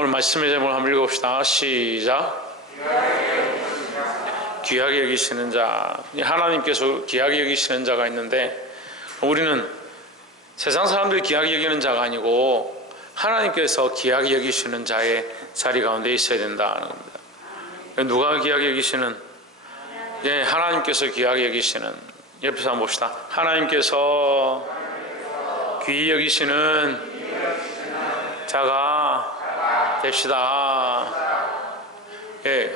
오늘 말씀의 제목을 한번 읽어봅시다. 시작. 귀하게 여기시는 자. 하나님께서 귀하게 여기시는 자가 있는데, 우리는 세상 사람들이 귀하게 여기는 자가 아니고 하나님께서 귀하게 여기시는 자의 자리 가운데 있어야 된다는 겁니다. 누가 귀하게 여기시는? 하나님께서 귀하게 여기시는. 옆에서 한번 봅시다. 하나님께서 귀히 여기시는 자가 됩시다.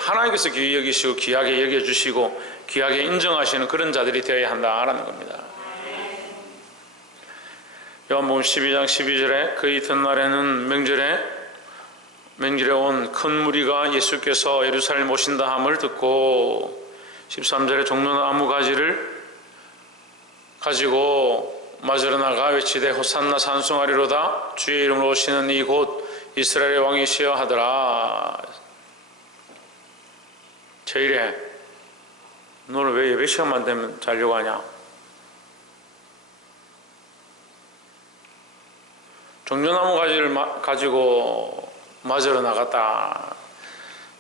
하나님께서 귀히 여기시고 귀하게 여겨주시고 귀하게 인정하시는 그런 자들이 되어야 한다라는 겁니다. 요한복음 12장 12절에 그 이튿날에는 명절에 온 큰 무리가 예수께서 예루살렘 오신다 함을 듣고 13절에 종려나무 가지를 가지고 맞으러 나가 외치되 호산나 찬송하리로다 주의 이름으로 오시는 이 곧 이스라엘의 왕이시여 하더라. 제일에 너는 왜 예배 시간만 되면 자려고 하냐? 종려나무 가지를 가지고 맞으러 나갔다.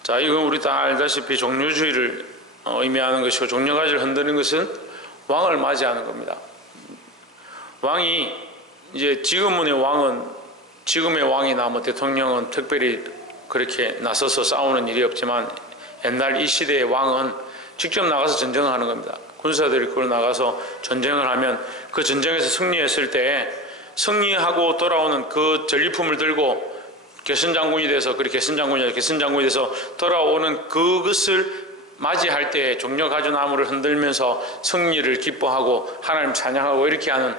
자, 이건 우리 다 알다시피 종려주의를 의미하는 것이고, 종려가지를 흔드는 것은 왕을 맞이하는 겁니다. 왕이 이제 지금의 왕이나 뭐 대통령은 특별히 그렇게 나서서 싸우는 일이 없지만, 옛날 이 시대의 왕은 직접 나가서 전쟁을 하는 겁니다. 군사들이 그걸 나가서 전쟁을 하면 그 전쟁에서 승리했을 때 승리하고 돌아오는 그 전리품을 들고 개선장군이 돼서 돌아오는 그것을 맞이할 때 종려가지나무를 흔들면서 승리를 기뻐하고 하나님 찬양하고 이렇게 하는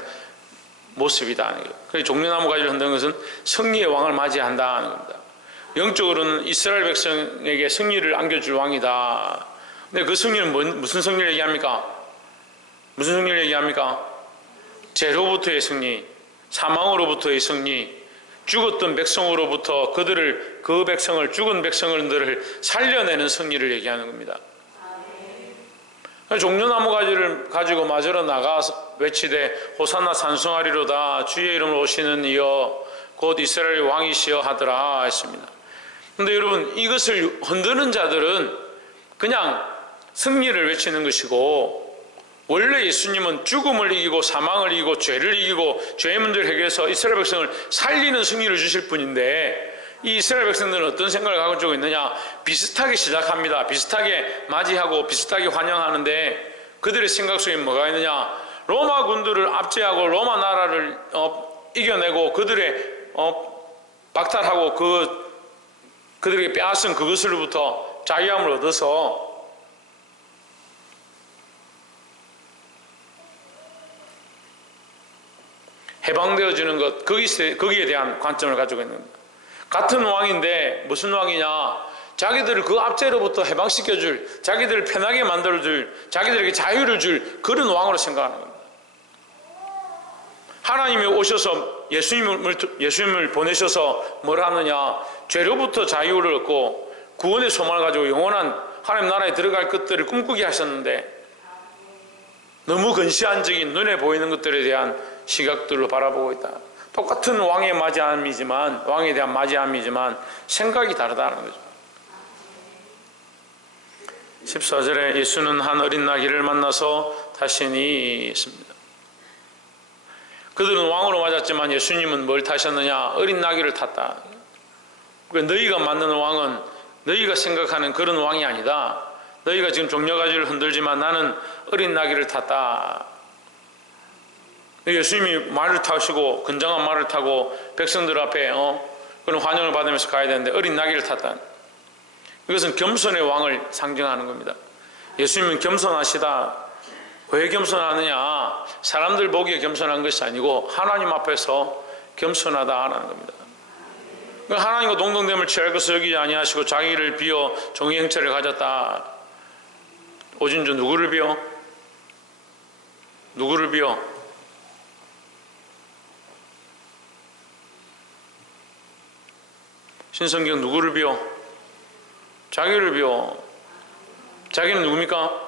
모습이다. 그래서 종려나무 가지를 흔드는 것은 승리의 왕을 맞이한다는 겁니다. 영적으로는 이스라엘 백성에게 승리를 안겨줄 왕이다. 근데 그 승리는 무슨 승리를 얘기합니까? 무슨 승리를 얘기합니까? 죄로부터의 승리, 사망으로부터의 승리, 죽었던 백성으로부터 그 백성을, 죽은 백성들을 살려내는 승리를 얘기하는 겁니다. 종려나무 가지를 가지고 맞으러 나가서 외치되 호산나 찬송하리로다 주의 이름으로 오시는 이여 곧 이스라엘의 왕이시여 하더라 했습니다. 근데 여러분, 이것을 흔드는 자들은 그냥 승리를 외치는 것이고, 원래 예수님은 죽음을 이기고 사망을 이기고 죄를 이기고 죄의 문제를 해결해서 이스라엘 백성을 살리는 승리를 주실 분인데, 이 이스라엘 백성들은 어떤 생각을 가지고 있느냐? 비슷하게 시작합니다. 비슷하게 맞이하고 비슷하게 환영하는데, 그들의 생각 속에 뭐가 있느냐? 로마 군들을 압제하고 로마 나라를 이겨내고 그들의 박탈하고 그들에게 빼앗은 그것으로부터 자유함을 얻어서 해방되어지는 것, 거기에 대한 관점을 가지고 있는 겁니다. 같은 왕인데 무슨 왕이냐? 자기들을 그 압제로부터 해방시켜줄, 자기들을 편하게 만들어줄, 자기들에게 자유를 줄 그런 왕으로 생각하는 겁니다. 하나님이 오셔서 예수님을 보내셔서 뭘 하느냐? 죄로부터 자유를 얻고 구원의 소망을 가지고 영원한 하나님 나라에 들어갈 것들을 꿈꾸게 하셨는데, 너무 근시안적인 눈에 보이는 것들에 대한 시각들로 바라보고 있다. 똑같은 왕에 대한 맞이함이지만 생각이 다르다는 거죠. 14절에 예수는 한 어린 나귀를 만나서 타시니 있습니다. 그들은 왕으로 맞았지만 예수님은 뭘 타셨느냐? 어린 나귀를 탔다. 그러니까 너희가 만나는 왕은 너희가 생각하는 그런 왕이 아니다. 너희가 지금 종려가지를 흔들지만 나는 어린 나귀를 탔다. 예수님이 말을 타시고 건장한 말을 타고 백성들 앞에 그런 환영을 받으면서 가야 되는데 어린 나귀를 탔다. 이것은 겸손의 왕을 상징하는 겁니다. 예수님은 겸손하시다. 왜 겸손하느냐? 사람들 보기에 겸손한 것이 아니고 하나님 앞에서 겸손하다라는 겁니다. 하나님과 동등됨을 취할 것을 여기지 아니하시고 자기를 비어 종의 형체를 가졌다. 오진주 누구를 비어? 누구를 비어? 신성경 누구를 비어? 자기를 비어. 자기는 누굽니까?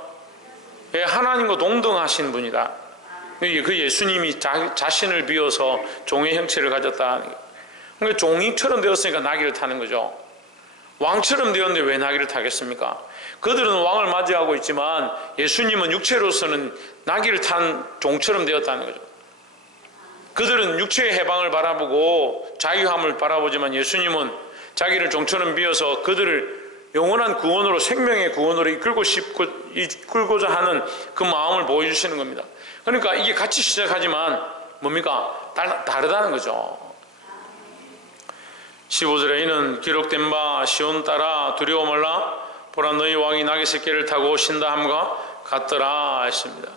하나님과 동등하신 분이다. 그 예수님이 자신을 비워서 종의 형체를 가졌다. 그러니까 종이처럼 되었으니까 나귀를 타는 거죠. 왕처럼 되었는데 왜 나귀를 타겠습니까? 그들은 왕을 맞이하고 있지만 예수님은 육체로서는 나귀를 탄 종처럼 되었다는 거죠. 그들은 육체의 해방을 바라보고 자유함을 바라보지만 예수님은 자기를 종처럼 비어서 그들을 영원한 구원으로, 생명의 구원으로 이끌고자 하는 그 마음을 보여주시는 겁니다. 그러니까 이게 같이 시작하지만 뭡니까? 다르다는 거죠. 15절에 이는 기록된 바 시온 따라 두려워 말라 보라 너희 왕이 나귀 새끼를 타고 오신다 함과 같더라 했습니다.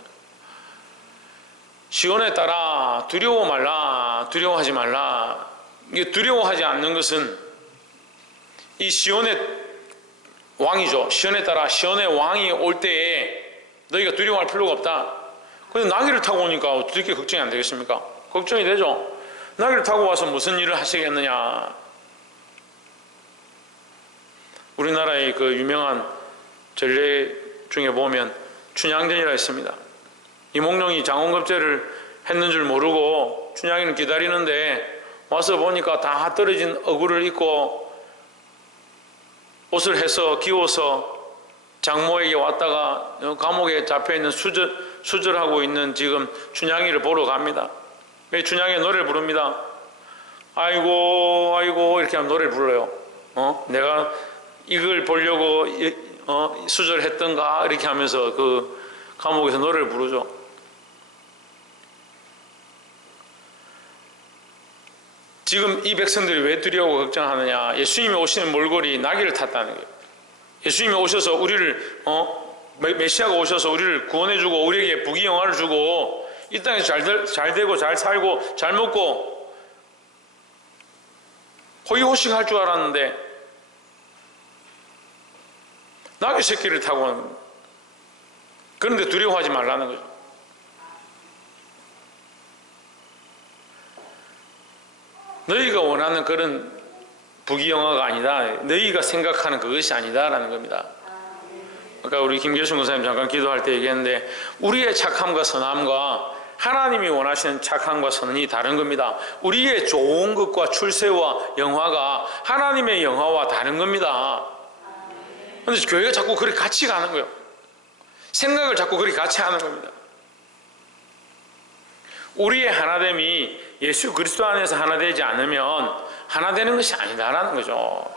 시온에 따라 두려워 말라, 두려워하지 말라. 이게 두려워하지 않는 것은 이 시온의 왕이죠. 시온에 따라 시온의 왕이 올 때에 너희가 두려워할 필요가 없다. 근데 나귀를 타고 오니까 어떻게 걱정이 안 되겠습니까? 걱정이 되죠. 나귀를 타고 와서 무슨 일을 하시겠느냐. 우리나라의 그 유명한 전례 중에 보면 춘향전이라 있습니다. 이몽룡이 장원급제를 했는 줄 모르고 춘향이는 기다리는데 와서 보니까 다 떨어진 어구를 입고 옷을 해서 기워서 장모에게 왔다가 감옥에 잡혀있는 수절하고 있는 지금 춘향이를 보러 갑니다. 춘향이 노래를 부릅니다. 아이고 아이고 이렇게 하면 노래를 불러요. 내가 이걸 보려고 수절했던가 이렇게 하면서 그 감옥에서 노래를 부르죠. 지금 이 백성들이 왜 두려워 걱정하느냐. 예수님이 오시는 몰골이 나귀를 탔다는 거예요. 예수님이 오셔서 우리를 메시아가 오셔서 우리를 구원해주고 우리에게 부귀영화를 주고 이 땅에서 잘 되고 잘 살고 잘 먹고 호의호식할 줄 알았는데 나귀 새끼를 타고 오는 겁니다. 그런데 두려워하지 말라는 거죠. 너희가 원하는 그런 부귀영화가 아니다. 너희가 생각하는 그것이 아니다라는 겁니다. 아까 우리 김계순 권사님 잠깐 기도할 때 얘기했는데 우리의 착함과 선함과 하나님이 원하시는 착함과 선이 다른 겁니다. 우리의 좋은 것과 출세와 영화가 하나님의 영화와 다른 겁니다. 그런데 교회가 자꾸 그렇게 같이 가는 거예요. 생각을 자꾸 그렇게 같이 하는 겁니다. 우리의 하나됨이 예수 그리스도 안에서 하나 되지 않으면 하나 되는 것이 아니다라는 거죠.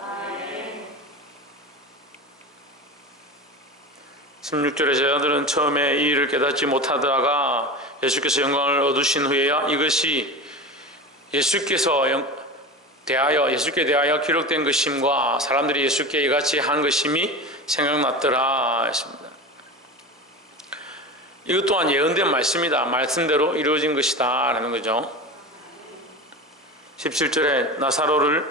16절에 제자들은 처음에 이 일을 깨닫지 못하다가 예수께서 영광을 얻으신 후에야 이것이 예수께 대하여 기록된 것임과 사람들이 예수께 이같이 한 것임이 생각났더라 했습니다. 이것 또한 예언된 말씀이다. 말씀대로 이루어진 것이다 라는 거죠. 17절에 나사로를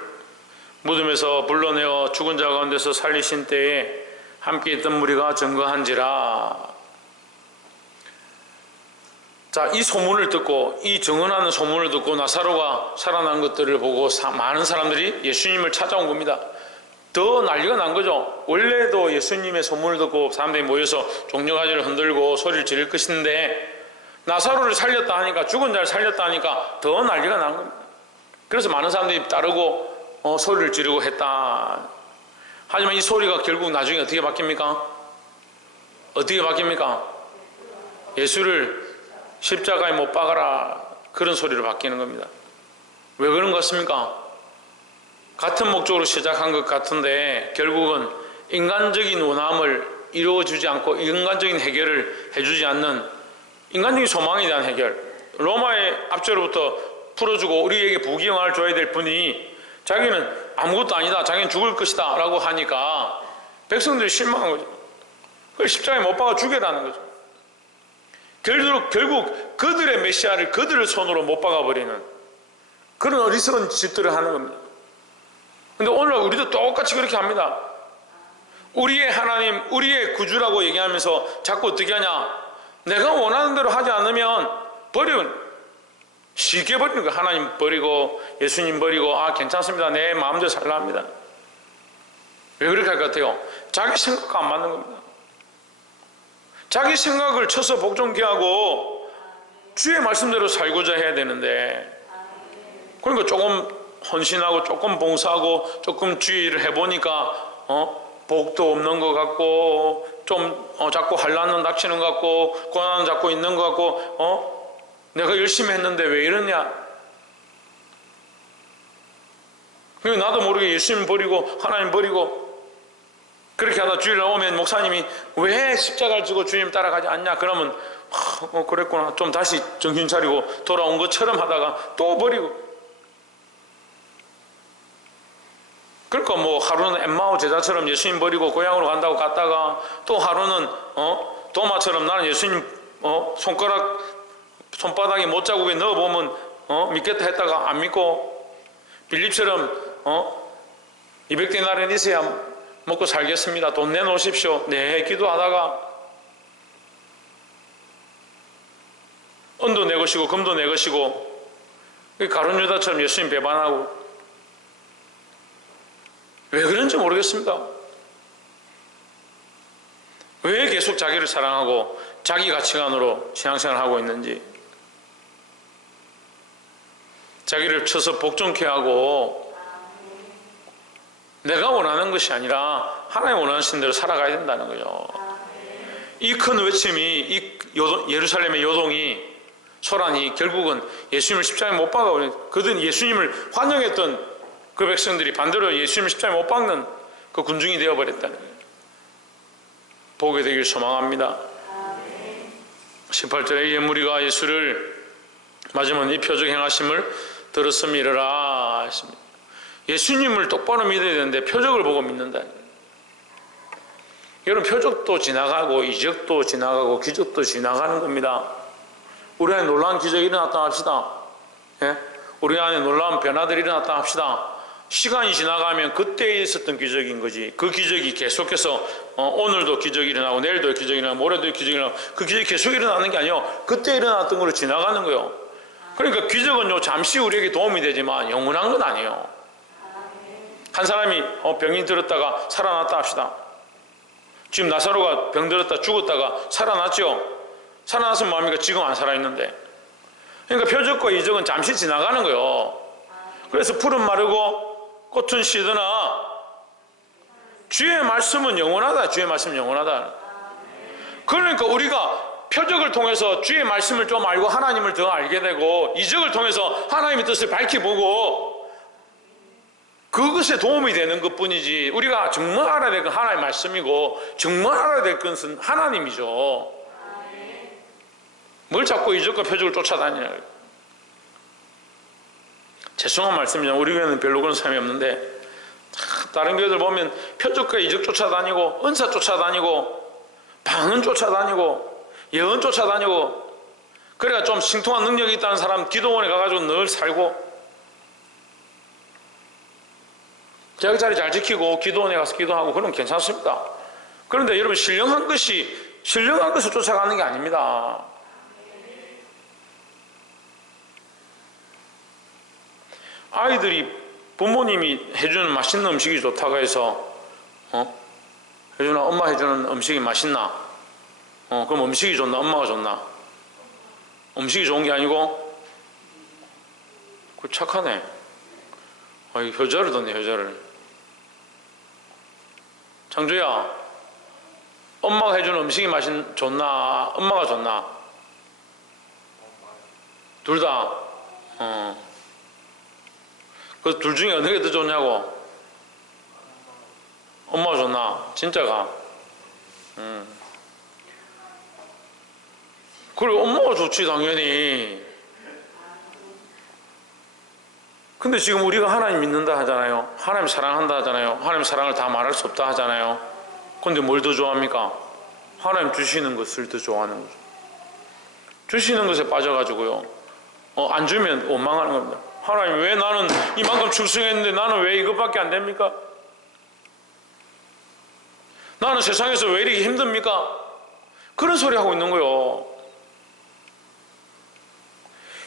무덤에서 불러내어 죽은 자 가운데서 살리신 때에 함께 있던 무리가 증거한지라. 자, 이 소문을 듣고 이 증언하는 소문을 듣고 나사로가 살아난 것들을 보고 많은 사람들이 예수님을 찾아온 겁니다. 더 난리가 난 거죠. 원래도 예수님의 소문을 듣고 사람들이 모여서 종려가지를 흔들고 소리를 지를 것인데 나사로를 살렸다 하니까, 죽은 자를 살렸다 하니까 더 난리가 난 겁니다. 그래서 많은 사람들이 따르고 소리를 지르고 했다. 하지만 이 소리가 결국 나중에 어떻게 바뀝니까? 어떻게 바뀝니까? 예수를 십자가에 못 박아라, 그런 소리로 바뀌는 겁니다. 왜 그런 것 같습니까? 같은 목적으로 시작한 것 같은데 결국은 인간적인 원함을 이루어주지 않고 인간적인 해결을 해주지 않는 인간적인 소망에 대한 해결, 로마의 압제로부터 풀어주고 우리에게 부귀영화를 줘야 될 분이 자기는 아무것도 아니다, 자기는 죽을 것이다 라고 하니까 백성들이 실망한 거죠. 그걸 십자가에 못 박아 죽여라는 거죠. 결국 그들의 메시아를 그들의 손으로 못 박아버리는 그런 어리석은 짓들을 하는 겁니다. 근데 오늘 우리도 똑같이 그렇게 합니다. 우리의 하나님, 우리의 구주라고 얘기하면서 자꾸 어떻게 하냐, 내가 원하는 대로 하지 않으면 쉽게 버리는 거야. 하나님 버리고 예수님 버리고 괜찮습니다, 내 마음대로 살라 합니다. 왜 그렇게 할 것 같아요? 자기 생각과 안 맞는 겁니다. 자기 생각을 쳐서 복종케 하고 주의 말씀대로 살고자 해야 되는데, 그러니까 조금 헌신하고 조금 봉사하고 조금 주의 일을 해보니까 복도 없는 것 같고 좀 자꾸 환난은 닥치는 것 같고 고난은 자꾸 있는 것 같고 내가 열심히 했는데 왜 이러냐. 그리고 나도 모르게 예수님 버리고 하나님 버리고 그렇게 하다 주일 나오면 목사님이 왜 십자가를 지고 주님 따라가지 않냐. 그러면 그랬구나. 좀 다시 정신 차리고 돌아온 것처럼 하다가 또 버리고. 그러니까 뭐 하루는 엠마오 제자처럼 예수님 버리고 고향으로 간다고 갔다가 또 하루는 도마처럼 나는 예수님 손바닥에 못자국에 넣어보면 믿겠다 했다가 안 믿고 빌립처럼 200데나리온 있어야 먹고 살겠습니다. 돈 내놓으십시오. 네, 기도하다가 은도 내 것이고 금도 내 것이고 가룟 유다처럼 예수님 배반하고. 왜 그런지 모르겠습니다. 왜 계속 자기를 사랑하고 자기 가치관으로 신앙생활을 하고 있는지. 자기를 쳐서 복종케 하고 내가 원하는 것이 아니라 하나님 원하신 대로 살아가야 된다는 거죠. 이 큰 외침이 이 예루살렘의 요동이 소란이 결국은 예수님을 십자가에 못 박아 그들은 예수님을 환영했던 그 백성들이 반대로 예수님을 십자가에 못 박는 그 군중이 되어버렸다는 거예요. 보게 되길 소망합니다. 18절에 이에 무리가 예수를 맞으면 이 표적 행하심을 들었으면 이르라 했습니다. 예수님을 똑바로 믿어야 되는데 표적을 보고 믿는다는 거예요. 여러분 표적도 지나가고 이적도 지나가고 기적도 지나가는 겁니다. 우리 안에 놀라운 기적이 일어났다 합시다. 예? 우리 안에 놀라운 변화들이 일어났다 합시다. 시간이 지나가면 그때 있었던 기적인 거지. 그 기적이 계속해서 오늘도 기적이 일어나고 내일도 기적이 일어나고 모레도 기적이 일어나고 그 기적이 계속 일어나는 게 아니에요. 그때 일어났던 걸로 지나가는 거예요. 그러니까 기적은요 잠시 우리에게 도움이 되지만 영원한 건 아니에요. 한 사람이 병이 들었다가 살아났다 합시다. 지금 나사로가 병 들었다 죽었다가 살아났죠. 살아났으면 뭐합니까? 지금 안 살아있는데. 그러니까 표적과 이적은 잠시 지나가는 거예요. 그래서 풀은 마르고 꽃은 시드나 주의 말씀은 영원하다. 주의 말씀은 영원하다. 그러니까 우리가 표적을 통해서 주의 말씀을 좀 알고 하나님을 더 알게 되고 이적을 통해서 하나님의 뜻을 밝혀보고 그것에 도움이 되는 것뿐이지 우리가 정말 알아야 될 건 하나님의 말씀이고 정말 알아야 될 것은 하나님이죠. 뭘 자꾸 이적과 표적을 쫓아다니냐. 죄송한 말씀이지만 우리 교회는 별로 그런 사람이 없는데 다른 교회들 보면 표적과 이적 쫓아다니고 은사 쫓아다니고 방언 쫓아다니고 예언 쫓아다니고 그래가 좀 신통한 능력이 있다는 사람 기도원에 가가지고 늘 살고 자기 자리 잘 지키고 기도원에 가서 기도하고 그러면 괜찮습니다. 그런데 여러분 신령한 것을 쫓아가는 게 아닙니다. 아이들이 부모님이 해주는 맛있는 음식이 좋다고 해서 엄마 해주는 음식이 맛있나? 그럼 음식이 좋나? 엄마가 좋나? 음식이 좋은 게 아니고 그 착하네. 효자를 뒀네. 효자를. 창조야 엄마가 해주는 음식이 좋나? 엄마가 좋나? 둘 다. 그 둘 중에 어느 게 더 좋냐고? 엄마가 좋나? 진짜가? 그래 엄마가 좋지 당연히. 근데 지금 우리가 하나님 믿는다 하잖아요. 하나님 사랑한다 하잖아요. 하나님 사랑을 다 말할 수 없다 하잖아요. 근데 뭘 더 좋아합니까? 하나님 주시는 것을 더 좋아하는 거죠. 주시는 것에 빠져가지고요 안 주면 원망하는 겁니다. 하나님 왜 나는 이만큼 충성했는데 나는 왜 이것밖에 안 됩니까? 나는 세상에서 왜 이렇게 힘듭니까? 그런 소리 하고 있는 거예요.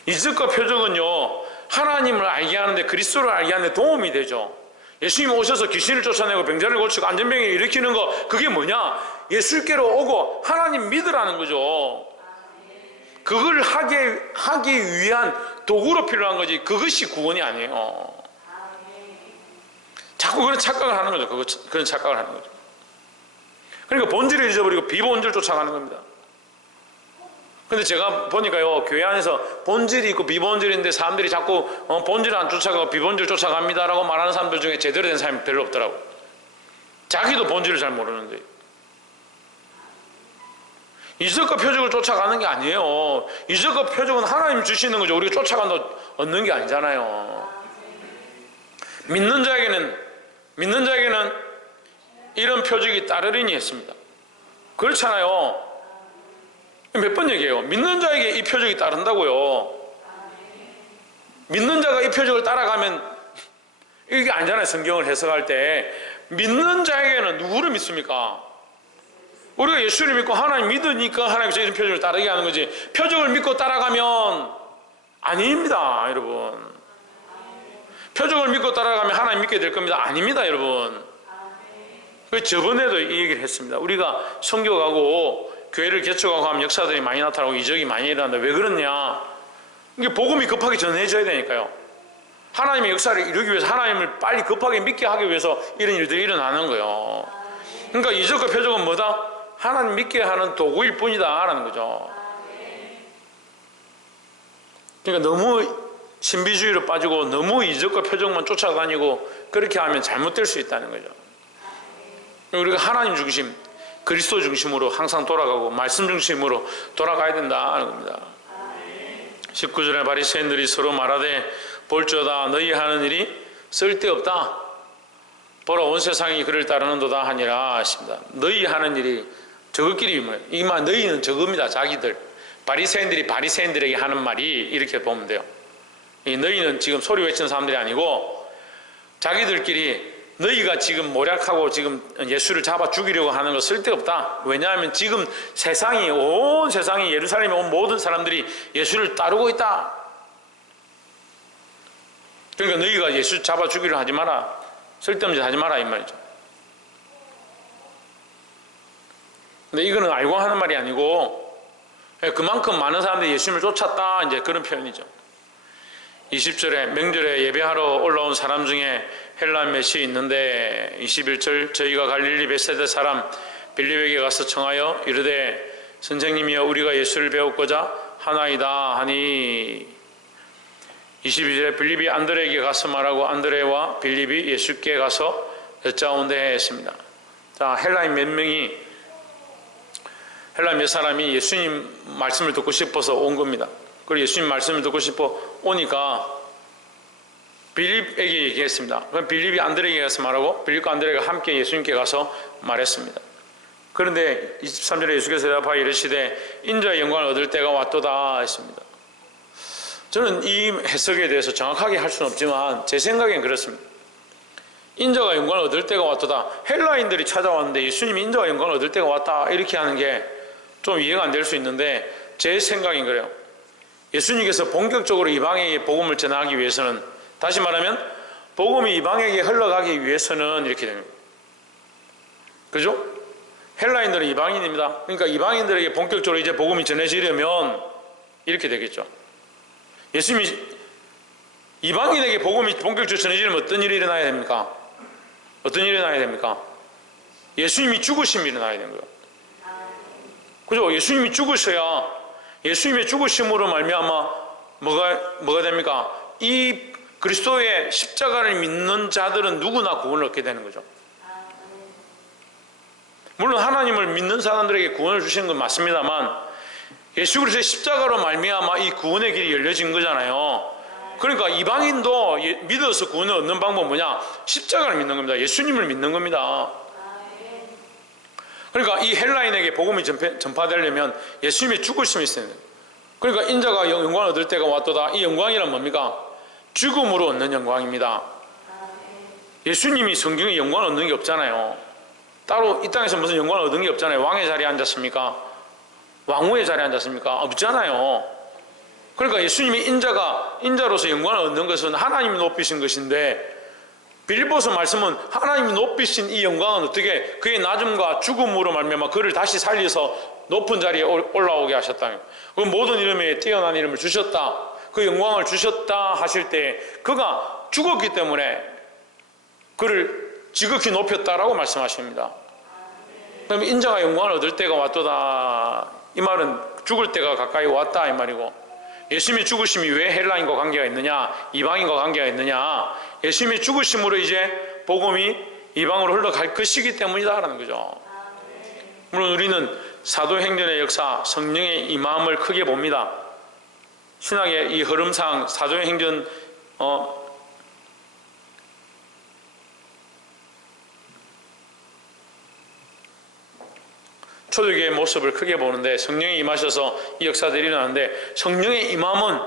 이적과 표적은요 하나님을 알게 하는데 그리스도를 알게 하는데 도움이 되죠. 예수님 오셔서 귀신을 쫓아내고 병자를 고치고 안전병을 일으키는 거 그게 뭐냐? 예수께로 오고 하나님 믿으라는 거죠. 그걸 하기 위한 도구로 필요한 거지 그것이 구원이 아니에요. 자꾸 그런 착각을 하는 거죠. 그런 착각을 하는 거죠. 그러니까 본질을 잊어버리고 비본질을 쫓아가는 겁니다. 근데 제가 보니까요, 교회 안에서 본질이 있고 비본질인데 사람들이 자꾸 본질을 안 쫓아가고 비본질을 쫓아갑니다라고 말하는 사람들 중에 제대로 된 사람이 별로 없더라고요. 자기도 본질을 잘 모르는데. 이적과 표적을 쫓아가는 게 아니에요. 이적과 표적은 하나님 주시는 거죠. 우리가 쫓아간다고 얻는 게 아니잖아요. 믿는 자에게는 이런 표적이 따르리니 했습니다. 그렇잖아요. 몇 번 얘기해요. 믿는 자에게 이 표적이 따른다고요. 믿는 자가 이 표적을 따라가면 이게 아니잖아요. 성경을 해석할 때 믿는 자에게는 누구를 믿습니까? 우리가 예수를 믿고 하나님 믿으니까 하나님께서 이런 표적을 따르게 하는 거지, 표적을 믿고 따라가면 아닙니다, 여러분. 표적을 믿고 따라가면 하나님 믿게 될 겁니다. 아닙니다, 여러분. 저번에도 이 얘기를 했습니다. 우리가 선교 가고 교회를 개척하고 하면 역사들이 많이 나타나고 이적이 많이 일어난다. 왜 그러냐? 이게 복음이 급하게 전해져야 되니까요. 하나님의 역사를 이루기 위해서, 하나님을 빨리 급하게 믿게 하기 위해서 이런 일들이 일어나는 거예요. 그러니까 이적과 표적은 뭐다? 하나님 믿게 하는 도구일 뿐이다 라는 거죠. 그러니까 너무 신비주의로 빠지고 너무 이적과 표적만 쫓아다니고 그렇게 하면 잘못될 수 있다는 거죠. 우리가 하나님 중심, 그리스도 중심으로 항상 돌아가고 말씀 중심으로 돌아가야 된다는 겁니다. 19절에 바리새인들이 서로 말하되 볼지어다 너희 하는 일이 쓸데없다. 보라 온 세상이 그를 따르는도다 하니라 하십니다. 너희 하는 일이 저것끼리 뭐예요? 이만 너희는 저겁니다. 자기들. 바리새인들이 바리새인들에게 하는 말이 이렇게 보면 돼요. 이 너희는 지금 소리 외치는 사람들이 아니고 자기들끼리 너희가 지금 모략하고 지금 예수를 잡아 죽이려고 하는 거 쓸데없다. 왜냐하면 지금 세상이, 온 세상이, 예루살렘에 온 모든 사람들이 예수를 따르고 있다. 그러니까 너희가 예수 잡아 죽이려 하지 마라. 쓸데없는 짓 하지 마라 이 말이죠. 근데 이거는 알고 하는 말이 아니고 그만큼 많은 사람들이 예수님을 쫓았다 이제 그런 표현이죠. 20절에 명절에 예배하러 올라온 사람 중에 헬라 몇이 있는데 21절 저희가 갈릴리 벳세다 사람 빌립에게 가서 청하여 이르되 선생님이여 우리가 예수를 배웠고자 하나이다 하니 22절에 빌립이 안드레에게 가서 말하고 안드레와 빌립이 예수께 가서 여짜온대 했습니다. 자, 헬라인 몇 사람이 예수님 말씀을 듣고 싶어서 온 겁니다. 그리고 예수님 말씀을 듣고 싶어 오니까 빌립에게 얘기했습니다. 그럼 빌립이 안드레에게 가서 말하고 빌립과 안드레가 함께 예수님께 가서 말했습니다. 그런데 23절에 예수께서 대답하여 이르시되 인자의 영광을 얻을 때가 왔도다 했습니다. 저는 이 해석에 대해서 정확하게 할 수는 없지만 제 생각엔 그렇습니다. 인자가 영광을 얻을 때가 왔도다. 헬라인들이 찾아왔는데 예수님이 인자가 영광을 얻을 때가 왔다 이렇게 하는 게 좀 이해가 안 될 수 있는데 제 생각인 그래요. 예수님께서 본격적으로 이방에게 복음을 전하기 위해서는, 다시 말하면 복음이 이방에게 흘러가기 위해서는 이렇게 됩니다. 그죠? 헬라인들은 이방인입니다. 그러니까 이방인들에게 본격적으로 이제 복음이 전해지려면 이렇게 되겠죠. 예수님이 이방인에게 복음이 본격적으로 전해지려면 어떤 일이 일어나야 됩니까? 어떤 일이 일어나야 됩니까? 예수님이 죽으심이 일어나야 되는 거예요. 그죠? 예수님이 죽으셔야, 예수님의 죽으심으로 말미암아 뭐가 됩니까? 이 그리스도의 십자가를 믿는 자들은 누구나 구원을 얻게 되는 거죠. 물론 하나님을 믿는 사람들에게 구원을 주시는 건 맞습니다만 예수 그리스도의 십자가로 말미암아 이 구원의 길이 열려진 거잖아요. 그러니까 이방인도 믿어서 구원을 얻는 방법은 뭐냐? 십자가를 믿는 겁니다. 예수님을 믿는 겁니다. 그러니까 이 헬라인에게 복음이 전파되려면 예수님의 죽으심이 있어야 돼요. 그러니까 인자가 영광을 얻을 때가 왔도다. 이 영광이란 뭡니까? 죽음으로 얻는 영광입니다. 예수님이 성경에 영광을 얻는 게 없잖아요. 따로 이 땅에서 무슨 영광을 얻은 게 없잖아요. 왕의 자리에 앉았습니까? 왕후의 자리에 앉았습니까? 없잖아요. 그러니까 예수님이 인자로서 영광을 얻는 것은 하나님이 높이신 것인데, 빌립보서 말씀은 하나님이 높이신 이 영광은 어떻게 그의 낮음과 죽음으로 말미암아 그를 다시 살려서 높은 자리에 올라오게 하셨다. 그 모든 이름에 뛰어난 이름을 주셨다. 그 영광을 주셨다 하실 때 그가 죽었기 때문에 그를 지극히 높였다라고 말씀하십니다. 그러면 인자가 영광을 얻을 때가 왔도다. 이 말은 죽을 때가 가까이 왔다 이 말이고, 예수님의 죽으심이 왜 헬라인과 관계가 있느냐, 이방인과 관계가 있느냐, 예수님의 죽으심으로 이제 복음이 이방으로 흘러갈 것이기 때문이다라는 거죠. 물론 우리는 사도행전의 역사, 성령의 임함을 크게 봅니다. 신학의 이 흐름상 사도행전 초대교회의 모습을 크게 보는데, 성령이 임하셔서 이 역사들이 일어나는데, 성령의 임함은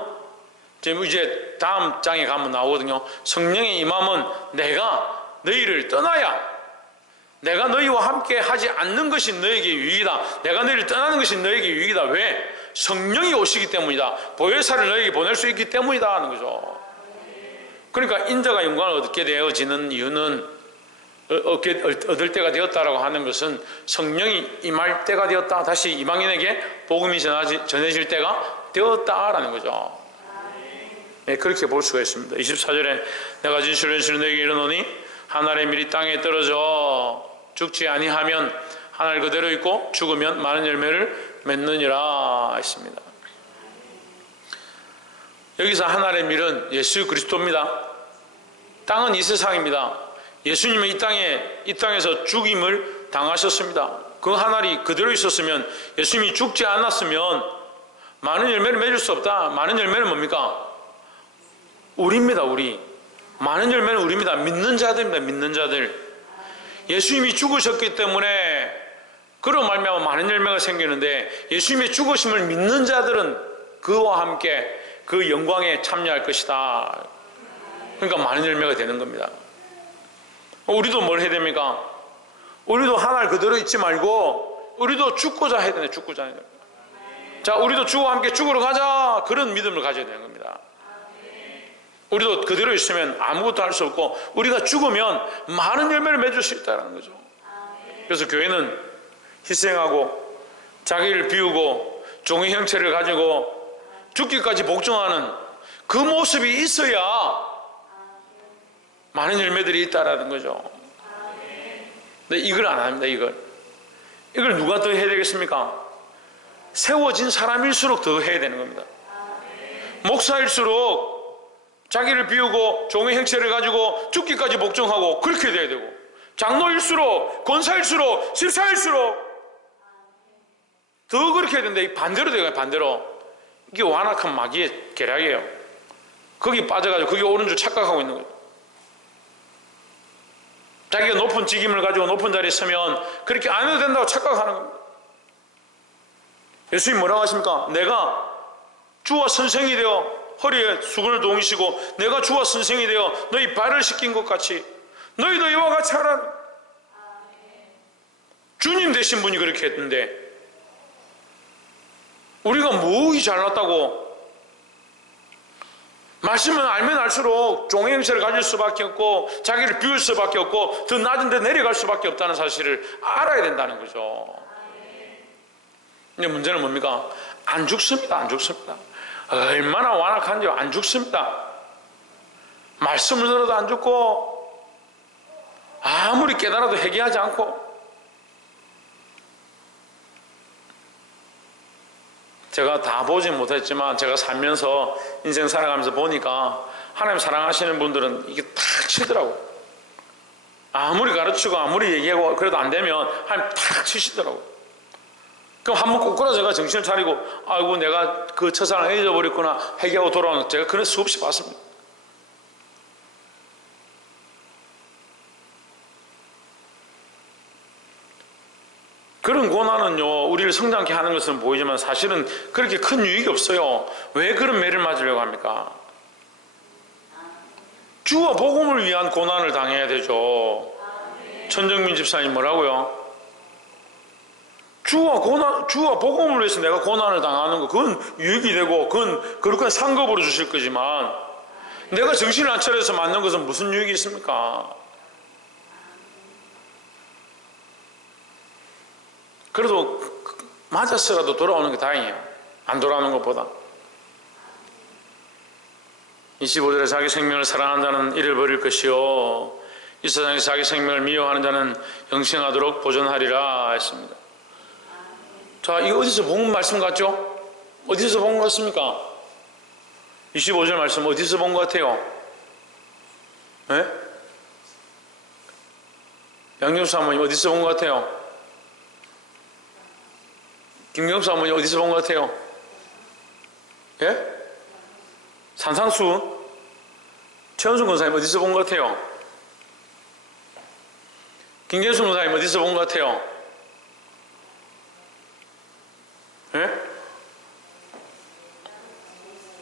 지금 이제 다음 장에 가면 나오거든요. 성령의 임함은 내가 너희를 떠나야, 내가 너희와 함께 하지 않는 것이 너에게 유익이다. 내가 너희를 떠나는 것이 너에게 유익이다. 왜? 성령이 오시기 때문이다. 보혜사를 너에게 보낼 수 있기 때문이다 하는 거죠. 그러니까 인자가 영광을 얻게 되어지는 이유는, 얻을 때가 되었다라고 하는 것은 성령이 임할 때가 되었다. 다시 이방인에게 복음이 전해질 때가 되었다라는 거죠. 네, 그렇게 볼 수가 있습니다. 24절에 내가 진실로 너에게 이르노니 한 알의 밀이 땅에 떨어져 죽지 아니하면 한 알 그대로 있고 죽으면 많은 열매를 맺느니라 했습니다. 여기서 한 알의 밀은 예수 그리스도입니다. 땅은 이 세상입니다. 예수님은 이 땅에서 죽임을 당하셨습니다. 그 한 알이 그대로 있었으면, 예수님이 죽지 않았으면 많은 열매를 맺을 수 없다. 많은 열매는 뭡니까? 우리입니다. 우리. 많은 열매는 우리입니다. 믿는 자들입니다. 믿는 자들. 예수님이 죽으셨기 때문에 그로 말미암아 많은 열매가 생기는데, 예수님의 죽으심을 믿는 자들은 그와 함께 그 영광에 참여할 것이다. 그러니까 많은 열매가 되는 겁니다. 우리도 뭘 해야 됩니까? 우리도 한 알 그대로 있지 말고 우리도 죽고자 해야 되네. 죽고자 해야 됩니다. 자, 우리도 주와 함께 죽으러 가자. 그런 믿음을 가져야 되는 겁니다. 우리도 그대로 있으면 아무것도 할 수 없고, 우리가 죽으면 많은 열매를 맺을 수 있다는 거죠. 그래서 교회는 희생하고 자기를 비우고 종의 형체를 가지고 죽기까지 복종하는 그 모습이 있어야 많은 열매들이 있다라는 거죠. 근데 이걸 안 합니다. 이걸 누가 더 해야 되겠습니까? 세워진 사람일수록 더 해야 되는 겁니다. 목사일수록 자기를 비우고 종의 형체를 가지고 죽기까지 복종하고 그렇게 돼야 되고, 장로일수록, 권사일수록, 집사일수록 더 그렇게 해야 되는데, 반대로 돼요. 반대로. 이게 완악한 마귀의 계략이에요. 거기 빠져가지고 거기 옳은 줄 착각하고 있는 거예요. 자기가 높은 직임을 가지고 높은 자리에 서면 그렇게 안 해도 된다고 착각하는 겁니다. 예수님 뭐라고 하십니까? 내가 주와 선생이 되어 허리에 수건을 동이시고 내가 주와 선생이 되어 너희 발을 씻긴 것 같이 너희도 이와 같이 하라. 주님 되신 분이 그렇게 했는데, 우리가 뭐이 잘났다고 말씀은 알면 알수록 종의 형체를 가질 수밖에 없고 자기를 비울 수밖에 없고 더 낮은 데 내려갈 수밖에 없다는 사실을 알아야 된다는 거죠. 근데 문제는 뭡니까? 안 죽습니다. 안 죽습니다. 얼마나 완악한지요. 안 죽습니다. 말씀을 들어도 안 죽고 아무리 깨달아도 회개하지 않고. 제가 다 보진 못했지만 제가 살면서 인생 살아가면서 보니까 하나님 사랑하시는 분들은 이게 탁 치더라고. 아무리 가르치고 아무리 얘기하고 그래도 안 되면 하나님 탁 치시더라고. 그럼 한번 꼬꾸라 제가 정신을 차리고, 아이고 내가 그 첫사랑을 잊어버렸구나 회개하고 돌아오는 거 제가 그런 수없이 봤습니다. 그런 고난은요, 우리를 성장케 하는 것은 보이지만 사실은 그렇게 큰 유익이 없어요. 왜 그런 매를 맞으려고 합니까? 주와 복음을 위한 고난을 당해야 되죠. 천정민 집사님 뭐라고요? 주와 복음을 위해서 내가 고난을 당하는 거, 그건 유익이 되고 그건 그렇게 상급으로 주실 거지만, 내가 정신을 안 차려서 맞는 것은 무슨 유익이 있습니까? 그래도 맞았어라도 돌아오는 게 다행이에요. 안 돌아오는 것보다. 25절에 자기 생명을 사랑한다는 이를 버릴 것이요 이 세상에서 자기 생명을 미워하는 자는 영생하도록 보존하리라 했습니다. 자, 이거 어디서 본 말씀 같죠? 어디서 본 것 같습니까? 25절 말씀 어디서 본 것 같아요? 네? 양정수 사모님 어디서 본 것 같아요? 김경수 사모님 어디서 본 것 같아요? 예? 산상수? 최원순 권사님 어디서 본 것 같아요? 김경수 권사님 어디서 본 것 같아요? 예?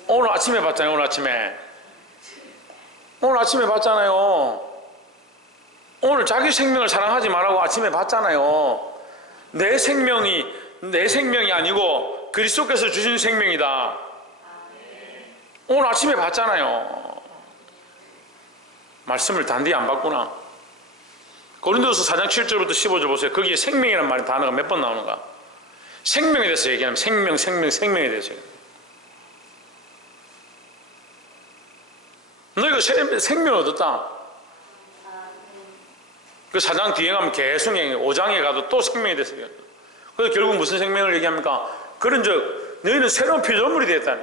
오늘 아침에 봤잖아요. 오늘 아침에 봤잖아요. 오늘 자기 생명을 사랑하지 말라고 아침에 봤잖아요. 내 생명이 아니고 그리스도께서 주신 생명이다. 오늘 아침에 봤잖아요. 말씀을 단디 안 봤구나. 고린도서 4장 7절부터 15절 보세요. 거기에 생명이라는 말이 단어가 몇 번 나오는가? 생명에 대해서 얘기하면 생명에 대해서 얘기합니다. 너희가 생명을 얻었다. 그 4장 뒤에 가면 계속 5장에 가도 또 생명에 대해서 얘기합니다. 그래서 결국 무슨 생명을 얘기합니까? 그런즉 너희는 새로운 피조물이 되었다니,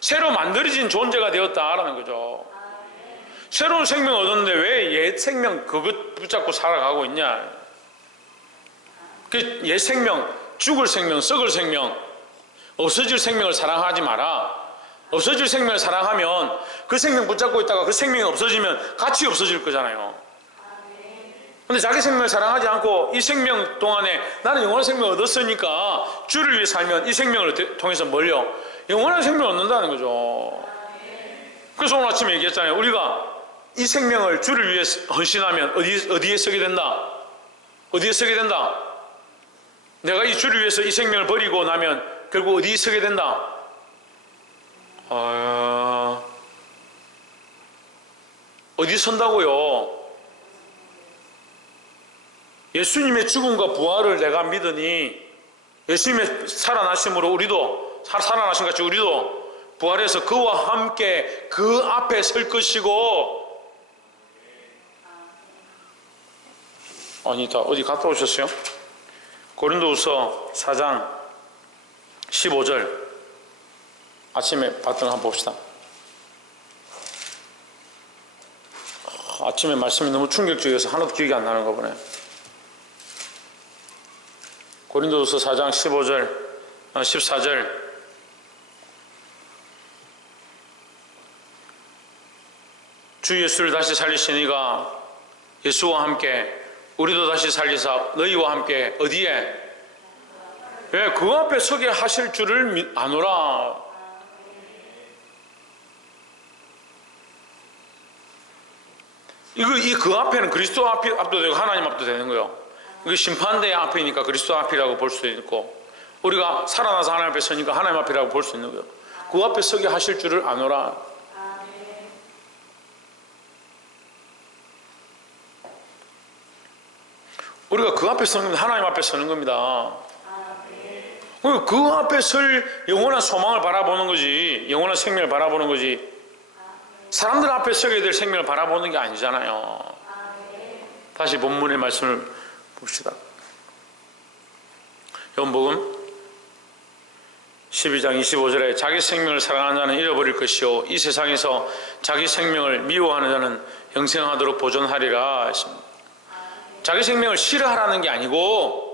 새로 만들어진 존재가 되었다라는 거죠. 새로운 생명을 얻었는데 왜 옛 생명 그것 붙잡고 살아가고 있냐? 그 옛 생명, 죽을 생명, 썩을 생명, 없어질 생명을 사랑하지 마라. 없어질 생명을 사랑하면 그 생명 붙잡고 있다가 그 생명이 없어지면 같이 없어질 거잖아요. 근데 자기 생명을 사랑하지 않고 이 생명 동안에 나는 영원한 생명을 얻었으니까 주를 위해 살면 이 생명을 통해서 뭘요? 영원한 생명을 얻는다는 거죠. 그래서 오늘 아침에 얘기했잖아요. 우리가 이 생명을 주를 위해 헌신하면 어디에 쓰게 된다? 어디에 쓰게 된다? 내가 이 주를 위해서 이 생명을 버리고 나면 결국 어디에 쓰게 된다? 어디 선다고요? 예수님의 죽음과 부활을 내가 믿으니 예수님의 살아나심으로 우리도 살아나신 같이 우리도 부활해서 그와 함께 그 앞에 설 것이고. 아니, 다 어디 갔다 오셨어요? 고린도후서 4장 15절 아침에 봤던 거 한번 봅시다. 아침에 말씀이 너무 충격적이어서 하나도 기억이 안 나는 거 보네. 고린도후서 4장 14절 주 예수를 다시 살리시니가 예수와 함께 우리도 다시 살리사 너희와 함께 어디에? 왜? 그 앞에 서게 하실 줄을 아노라. 그 앞에는 그리스도 앞도 되고 하나님 앞도 되는 거예요. 이거 심판대의 앞이니까 그리스도 앞이라고 볼 수도 있고, 우리가 살아나서 하나님 앞에 서니까 하나님 앞이라고 볼 수 있는 거예요. 그 앞에 서게 하실 줄을 아노라. 우리가 그 앞에 서는 겁니다. 하나님 앞에 서는 겁니다. 그 앞에 설 영원한 소망을 바라보는 거지, 영원한 생명을 바라보는 거지, 사람들 앞에 서게 될 생명을 바라보는 게 아니잖아요. 다시 본문의 말씀을 봅시다. 요한복음 12장 25절에 자기 생명을 사랑하는 자는 잃어버릴 것이요 이 세상에서 자기 생명을 미워하는 자는 영생하도록 보존하리라 했습니다. 자기 생명을 싫어하라는 게 아니고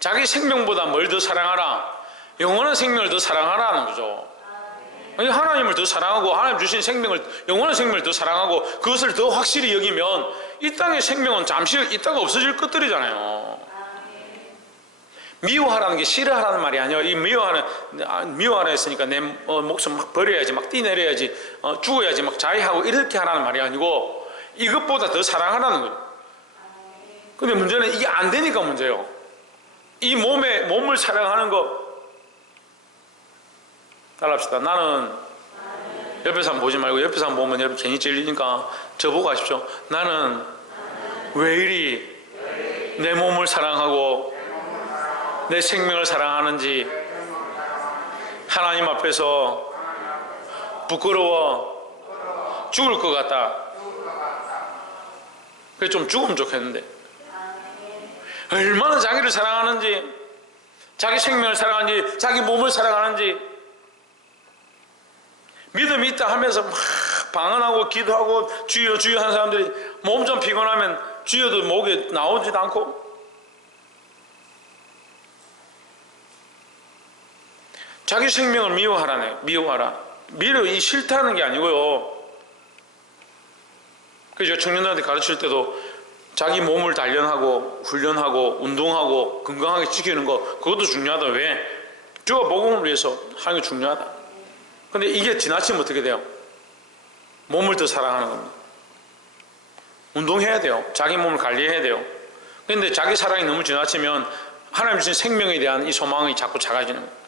자기 생명보다 뭘 더 사랑하라? 영원한 생명을 더 사랑하라는 거죠. 하나님을 더 사랑하고 하나님 주신 생명을, 영원한 생명을 더 사랑하고 그것을 더 확실히 여기면 이 땅의 생명은 잠시 있다가 없어질 것들이잖아요. 미워하라는 게 싫어하라는 말이 아니에요. 이 미워하라 했으니까 내 목숨 막 버려야지, 막 뛰내려야지, 죽어야지, 막 자해하고 이렇게 하라는 말이 아니고 이것보다 더 사랑하라는 거예요. 근데 문제는 이게 안 되니까 문제예요. 이 몸을 사랑하는 거 따라합시다. 나는 옆에 사람 보지 말고 옆에 사람 보면 여러분 괜히 찔리니까 저보고 하십시오. 나는 왜 이리 내 몸을 사랑하고 내 생명을 사랑하는지 하나님 앞에서 부끄러워 죽을 것 같다. 그게 좀 죽으면 좋겠는데. 얼마나 자기를 사랑하는지, 자기 생명을 사랑하는지, 자기 몸을 사랑하는지, 믿음이 있다 하면서 막 방언하고 기도하고 주여 주여 하는 사람들이 몸 좀 피곤하면 주여도 목에 나오지도 않고. 자기 생명을 미워하라네. 미워하라. 미워이 싫다는 게 아니고요. 그래서 청년들한테 가르칠 때도 자기 몸을 단련하고 훈련하고 운동하고 건강하게 지키는 거, 그것도 중요하다. 왜? 주가 복음을 위해서 하는 게 중요하다. 근데 이게 지나치면 어떻게 돼요? 몸을 더 사랑하는 겁니다. 운동해야 돼요. 자기 몸을 관리해야 돼요. 그런데 자기 사랑이 너무 지나치면 하나님 주신 생명에 대한 이 소망이 자꾸 작아지는 거예요.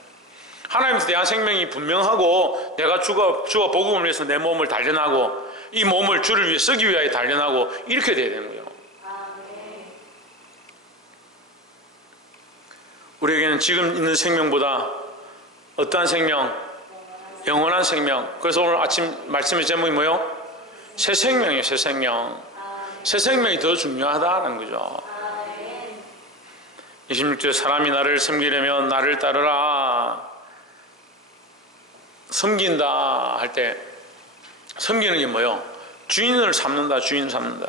하나님에 대한 생명이 분명하고 내가 주가 복음을 위해서 내 몸을 단련하고 이 몸을 주를 위해 쓰기 위하여 단련하고 이렇게 돼야 되는 거예요. 우리에게는 지금 있는 생명보다 어떠한 생명? 영원한 생명. 그래서 오늘 아침 말씀의 제목이 뭐예요? 새 생명이에요. 새 생명. 새 생명이 더 중요하다는 거죠. 26절 사람이 나를 섬기려면 나를 따르라. 섬긴다 할 때 섬기는 게 뭐예요? 주인을 삼는다. 주인을 삼는다.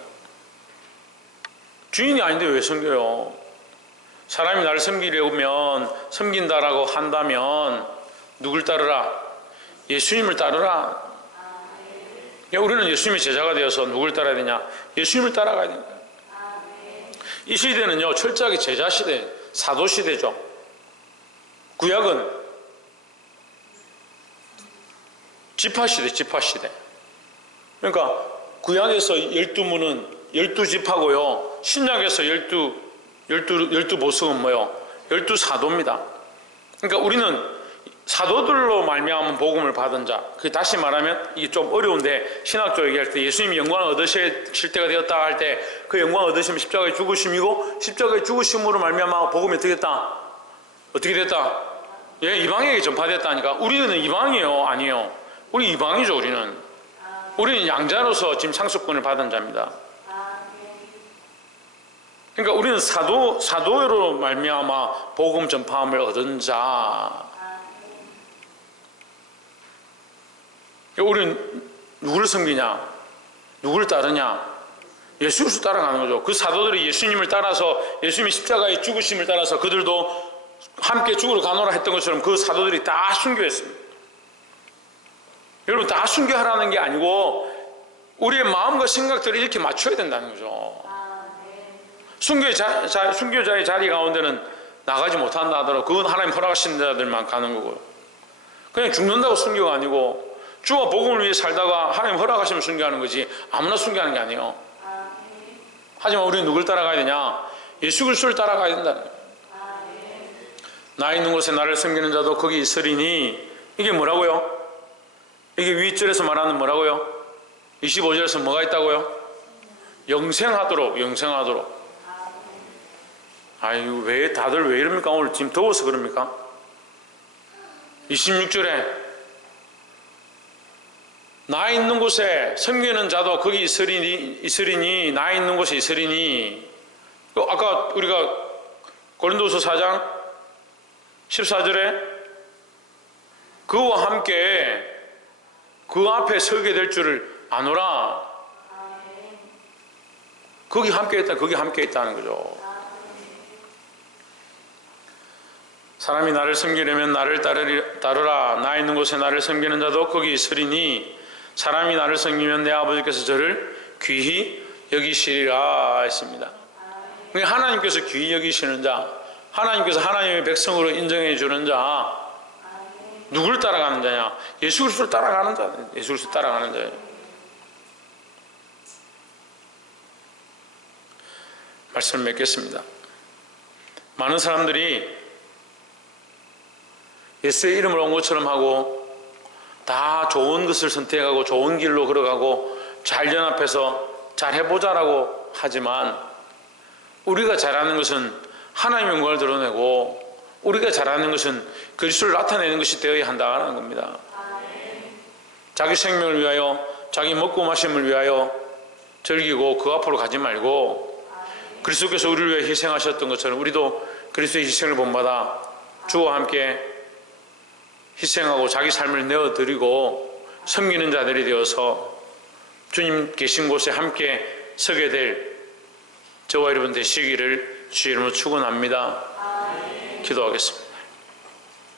주인이 아닌데 왜 섬겨요? 사람이 나를 섬기려면 섬긴다라고 한다면 누굴 따르라? 예수님을 따르라. 우리는 예수님의 제자가 되어서 누굴 따라야 되냐? 예수님을 따라가야 됩니다. 이 시대는요 철저하게 제자 시대, 사도 시대죠. 구약은 지파 시대, 지파 시대. 그러니까 구약에서 12문은 12지파고요. 신약에서 12보석은 뭐요? 12사도입니다. 그러니까 우리는 사도들로 말미암은 복음을 받은 자. 그 다시 말하면 이게 좀 어려운데 신학적으로 얘기할 때 예수님이 영광을 얻으실 때가 되었다 할 때 그 영광을 얻으시면 십자가의 죽으심이고 십자가의 죽으심으로 말미암아 복음이 어떻게 됐다? 어떻게 됐다? 예, 이방에게 전파됐다니까. 우리는 이방이에요? 아니에요. 우리 이방이죠. 우리는 양자로서 지금 상속권을 받은 자입니다. 그러니까 우리는 사도로 말미암아 복음 전파함을 얻은 자. 우리는 누구를 섬기냐? 누구를 따르냐? 예수 그리스도 따라가는 거죠. 그 사도들이 예수님을 따라서 예수님의 십자가의 죽으심을 따라서 그들도 함께 죽으러 가노라 했던 것처럼 그 사도들이 다 순교했습니다. 여러분 다 순교하라는 게 아니고 우리의 마음과 생각들을 이렇게 맞춰야 된다는 거죠. 순교자의 자리 가운데는 나가지 못한다 하더라도 그건 하나님 허락하신 자들만 가는 거고요. 그냥 죽는다고 순교가 아니고 주와 복음을 위해 살다가 하나님 허락하시면 순교하는 거지 아무나 순교하는 게 아니에요. 하지만 우리는 누굴 따라가야 되냐? 예수 그리스도를 따라가야 된다는 거예요. 나 있는 곳에 나를 섬기는 자도 거기 있으리니. 이게 뭐라고요? 이게 윗절에서 말하는 뭐라고요? 25절에서 뭐가 있다고요? 영생하도록. 아유, 왜 다들 왜 이럽니까? 오늘 지금 더워서 그럽니까? 26절에 나 있는 곳에 섬기는 자도 거기 있으리니 나 있는 곳에 있으리니. 아까 우리가 고린도서 4장 14절에 그와 함께 그 앞에 서게 될 줄을 아노라. 거기 함께 있다, 거기 함께 있다는 거죠. 사람이 나를 섬기려면 나를 따르라. 나 있는 곳에 나를 섬기는 자도 거기 있으리니 사람이 나를 섬기면 내 아버지께서 저를 귀히 여기시리라 했습니다. 그러니까 하나님께서 귀히 여기시는 자, 하나님께서 하나님의 백성으로 인정해 주는 자, 누구를 따라가는 자냐? 예수 그리스도를 따라가는 자. 예수 그리스도를 따라가는 자예요. 말씀을 맺겠습니다. 많은 사람들이 예수의 이름을 온 것처럼 하고 다 좋은 것을 선택하고 좋은 길로 걸어가고 잘 연합해서 잘 해보자라고 하지만 우리가 잘하는 것은 하나님의 영광을 드러내고 우리가 잘하는 것은 그리스도를 나타내는 것이 되어야 한다는 겁니다. 자기 생명을 위하여, 자기 먹고 마심을 위하여 즐기고 그 앞으로 가지 말고 그리스도께서 우리를 위해 희생하셨던 것처럼 우리도 그리스도의 희생을 본받아 주와 함께 희생하고 자기 삶을 내어드리고 섬기는 자들이 되어서 주님 계신 곳에 함께 서게 될 저와 여러분 되시기를 주의 이름으로 축원합니다. 기도하겠습니다.